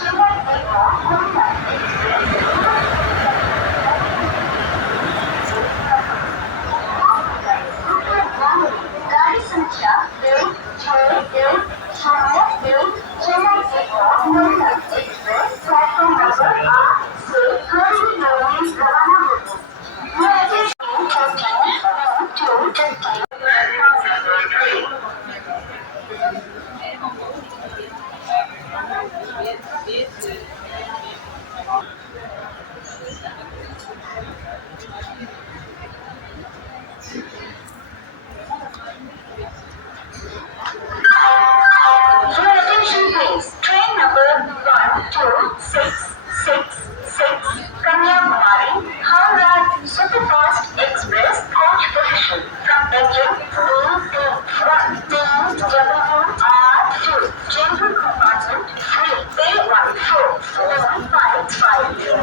Chennai Egmore, Kollam गाड़ी संख्या 1 6 1 6 Chennai Egmore Kollam express platform number 8 से थोड़ी देर में रवाना होगी। Your attention please. Train number 1266 Kanyakumari, Howrah Superfast Express coach position from engine B1 TWR2 General Compartment 3 A14 455